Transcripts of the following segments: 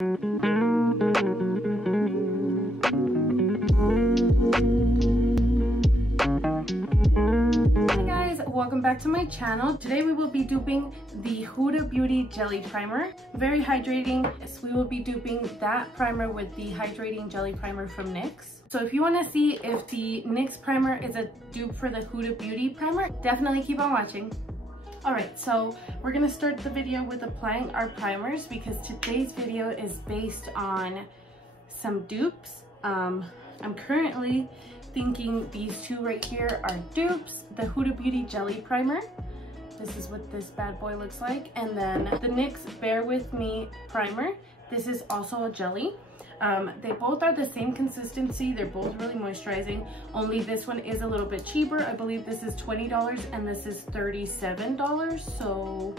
Welcome back to my channel. Today we will be duping the Huda Beauty Jelly Primer. Very hydrating. Yes, we will be duping that primer with the Hydrating Jelly Primer from NYX. So if you want to see if the NYX primer is a dupe for the Huda Beauty Primer, definitely keep on watching. Alright, so we're going to start the video with applying our primers because today's video is based on some dupes. I'm currently thinking these two right here are dupes. The Huda Beauty Jelly Primer. This is what this bad boy looks like. And then the NYX Bear With Me Primer. This is also a jelly. They both are the same consistency. They're both really moisturizing. Only this one is a little bit cheaper. I believe this is $20 and this is $37. So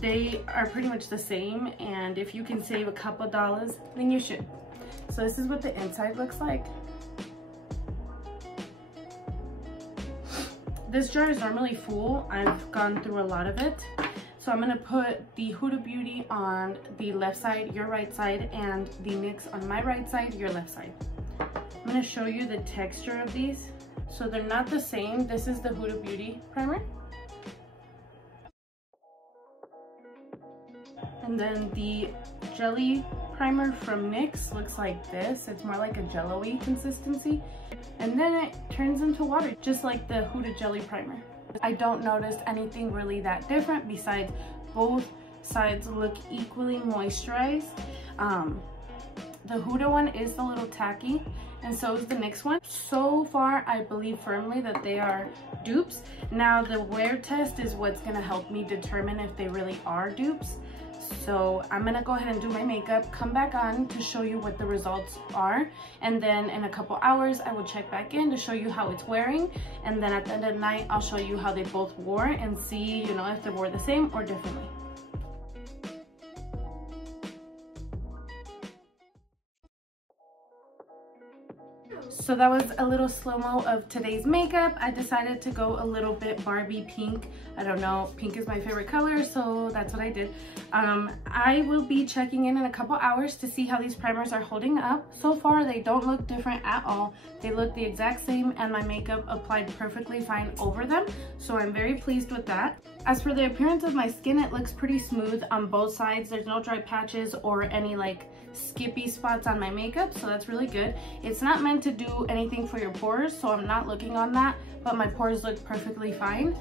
they are pretty much the same. And if you can save a couple dollars, then you should. So this is what the inside looks like. This jar is normally full. I've gone through a lot of it. So I'm gonna put the Huda Beauty on the left side, your right side, and the NYX on my right side, your left side. I'm gonna show you the texture of these. So they're not the same. This is the Huda Beauty primer. And then the jelly primer from NYX looks like this. It's more like a jello-y consistency. And then it turns into water, just like the Huda Jelly Primer. I don't notice anything really that different besides both sides look equally moisturized. The Huda one is a little tacky, and so is the NYX one. So far, I believe firmly that they are dupes. Now, the wear test is what's gonna help me determine if they really are dupes. So I'm gonna go ahead and do my makeup, come back on to show you what the results are, and then in a couple hours I will check back in to show you how it's wearing, and then at the end of the night I'll show you how they both wore and see, you know, if they wore the same or differently. So that was a little slow-mo of today's makeup. I decided to go a little bit Barbie pink. I don't know, pink is my favorite color, so that's what I did. I will be checking in a couple hours to see how these primers are holding up. So far, they don't look different at all. They look the exact same, and my makeup applied perfectly fine over them, so I'm very pleased with that. As for the appearance of my skin, it looks pretty smooth on both sides. There's no dry patches or any like skippy spots on my makeup, so that's really good. It's not meant to do anything for your pores, so I'm not looking on that, but my pores look perfectly fine.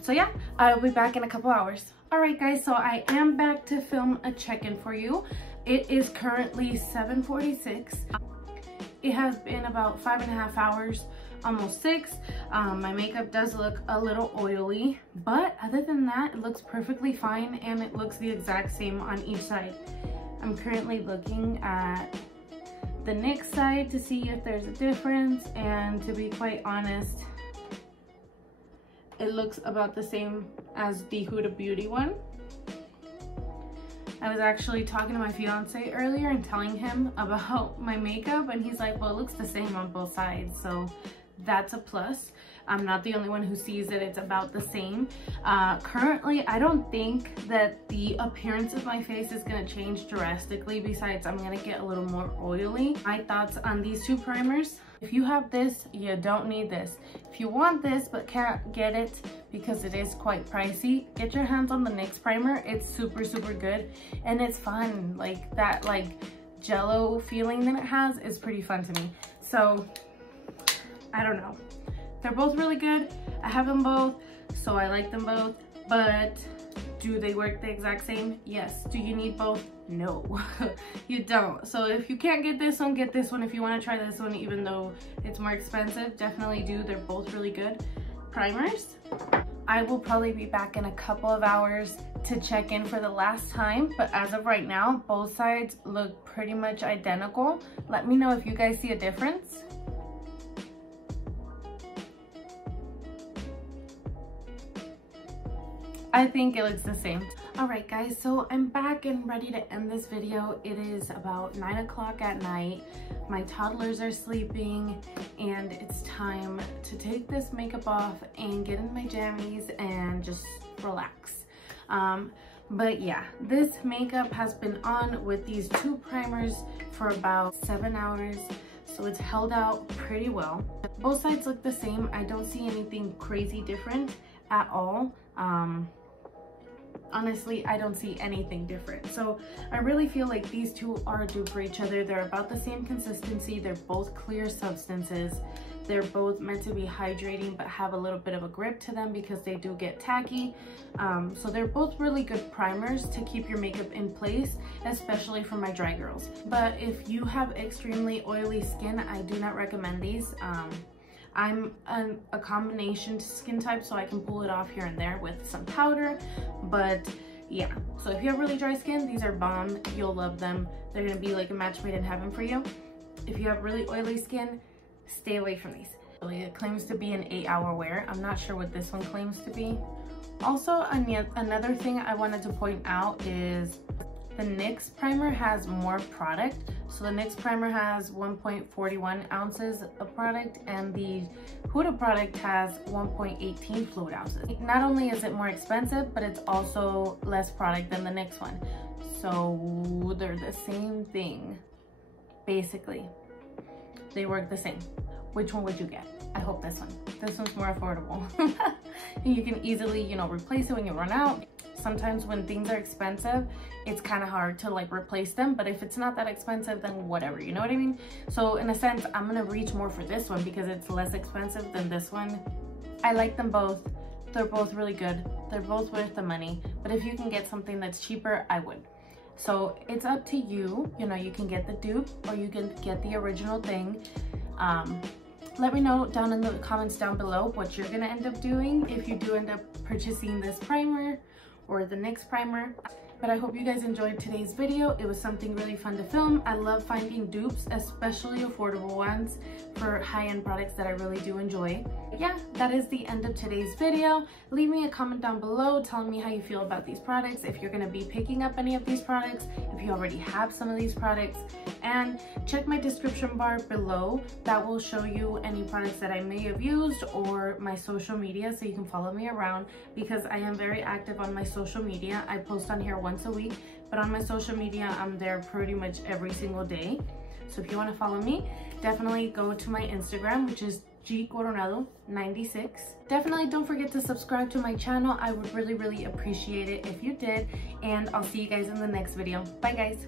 So yeah, I'll be back in a couple hours. All right guys, so I am back to film a check-in for you. It is currently 7:46. It has been about 5.5 hours, almost 6. My makeup does look a little oily, but other than that, it looks perfectly fine and it looks the exact same on each side. I'm currently looking at the NYX side to see if there's a difference, and to be quite honest, it looks about the same as the Huda Beauty one. I was actually talking to my fiance earlier and telling him about my makeup, and he's like, well, it looks the same on both sides, so that's a plus. I'm not the only one who sees it. It's about the same. Currently, I don't think that the appearance of my face is going to change drastically. Besides, I'm going to get a little more oily. My thoughts on these two primers: if you have this, you don't need this. If you want this but can't get it because it is quite pricey, get your hands on the NYX primer. It's super good and it's fun. Like that jello feeling that it has is pretty fun to me. So I don't know. They're both really good. I have them both, so I like them both. But do they work the exact same? Yes. Do you need both? No, you don't. So if you can't get this one, get this one. If you want to try this one, even though it's more expensive, definitely do. They're both really good primers. I will probably be back in a couple of hours to check in for the last time, but as of right now, both sides look pretty much identical. Let me know if you guys see a difference. I think it looks the same. All right guys, so I'm back and ready to end this video. It is about 9 o'clock at night. My toddlers are sleeping and it's time to take this makeup off and get in my jammies and just relax. But yeah, this makeup has been on with these 2 primers for about 7 hours, so it's held out pretty well. Both sides look the same. I don't see anything crazy different at all. Honestly, I don't see anything different. So I really feel like these two are a dupe for each other. They're about the same consistency. They're both clear substances. They're both meant to be hydrating but have a little bit of a grip to them because they do get tacky. So they're both really good primers to keep your makeup in place, especially for my dry girls. But if you have extremely oily skin, I do not recommend these. I'm a combination skin type, so I can pull it off here and there with some powder. But yeah, so if you have really dry skin, these are bomb. You'll love them. They're gonna be like a match made in heaven for you. If you have really oily skin, stay away from these. It claims to be an 8-hour wear. I'm not sure what this one claims to be. Also, another thing I wanted to point out is the NYX primer has more product. So the NYX primer has 1.41 ounces of product, and the Huda product has 1.18 fluid ounces. Not only is it more expensive, but it's also less product than the NYX one. So they're the same thing, basically. They work the same. Which one would you get? I hope this one. This one's more affordable. You can easily, you know, replace it when you run out. Sometimes when things are expensive, it's kind of hard to like replace them, but if it's not that expensive, then whatever, you know what I mean? So in a sense, I'm gonna reach more for this one because it's less expensive than this one. I like them both. They're both really good. They're both worth the money, but if you can get something that's cheaper, I would. So it's up to you. You know, you can get the dupe or you can get the original thing. Let me know down in the comments down below what you're gonna end up doing if you do end up purchasing this primer or the NYX primer. But I hope you guys enjoyed today's video. It was something really fun to film. I love finding dupes, especially affordable ones for high-end products that I really do enjoy. Yeah, that is the end of today's video. Leave me a comment down below telling me how you feel about these products, if you're gonna be picking up any of these products, if you already have some of these products, and check my description bar below. That will show you any products that I may have used or my social media, so you can follow me around because I am very active on my social media. I post on here once a week, but on my social media, I'm there pretty much every single day. So if you want to follow me, definitely go to my Instagram, which is gcoronado96. Definitely don't forget to subscribe to my channel. I would really appreciate it if you did, and I'll see you guys in the next video. Bye guys.